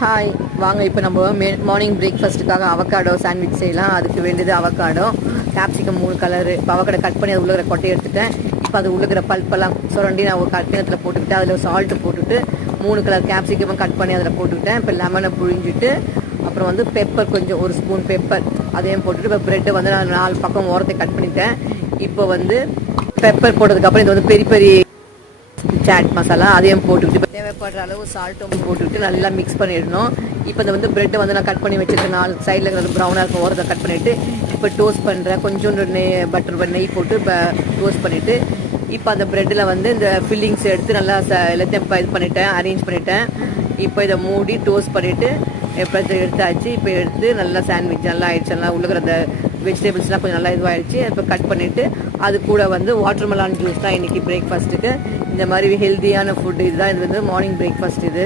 Hi, வாங்க இப்போ நம்ம மார்னிங் பிரேக்ஃபாஸ்ட்டுக்காக அவக்காடோ சாண்ட்விச் செய்யலாம். அதுக்கு வேண்டியது அவக்காடோ, கேப்சிகம் 3 கலரு. இப்போ அவக்காடோ கட் பண்ணி அது உள்ளகிற கொட்டையை எடுத்துட்டேன். இப்போ அது உள்ளகிற பல்பெல்லாம் சுரண்டி நான் ஒரு கிணத்துல போட்டுக்கிட்டேன். அதில் சால்ட்டு போட்டுட்டு 3 கலர் கேப்சிகமும் கட் பண்ணி அதில் போட்டுக்கிட்டேன். இப்போ லெமனை புழிஞ்சிட்டு அப்புறம் வந்து பெப்பர் கொஞ்சம் 1 ஸ்பூன் பெப்பர் அதையும் போட்டுட்டு இப்போ ப்ரெட்டை வந்து நான் 4 பக்கம் ஓரத்தை கட் பண்ணிட்டேன். இப்போ வந்து பெப்பர் போட்டதுக்கப்புறம் இது வந்து பெரிய பெரிய சாட் மசாலா அதையும் போட்டுக்கிட்டு இப்போ தேவைப்படுற அளவு சால்ட்டும் போட்டுக்கிட்டு நல்லா மிக்ஸ் பண்ணிடணும். இப்போ இந்த வந்து ப்ரெட்டை வந்து நான் கட் பண்ணி வச்சுருக்கேன். 4 சைடில் இருக்கிறது ப்ரௌனாக இருக்கும் ஓரத்தை கட் பண்ணிவிட்டு இப்போ டோஸ்ட் பண்ணுறேன். கொஞ்சோண்டு நெய் போட்டு டோஸ்ட் பண்ணிவிட்டு இப்போ அந்த ப்ரெட்டில் வந்து இந்த ஃபில்லிங்ஸ் எடுத்து நல்லா எல்லாத்தையும் இது பண்ணிவிட்டேன், அரேஞ்ச் பண்ணிவிட்டேன். இப்போ இதை மூடி டோஸ்ட் பண்ணிவிட்டு இப்போ எடுத்தாச்சு. இப்போ எடுத்து நல்லா சாண்ட்விச் நல்லா ஆயிடுச்சு. நல்லா உள்ளுக்கிற அந்த வெஜிடபிள்ஸ்லாம் கொஞ்சம் நல்லா இதுவாகிடுச்சு. இப்போ கட் பண்ணிவிட்டு அது கூட வந்து வாட்டர்மெலான் ஜூஸ் தான் இன்றைக்கி பிரேக்ஃபாஸ்ட்டுக்கு. இந்த மாதிரி ஹெல்த்தியான ஃபுட்டு இதுதான். இது வந்து மார்னிங் பிரேக்ஃபாஸ்ட் இது.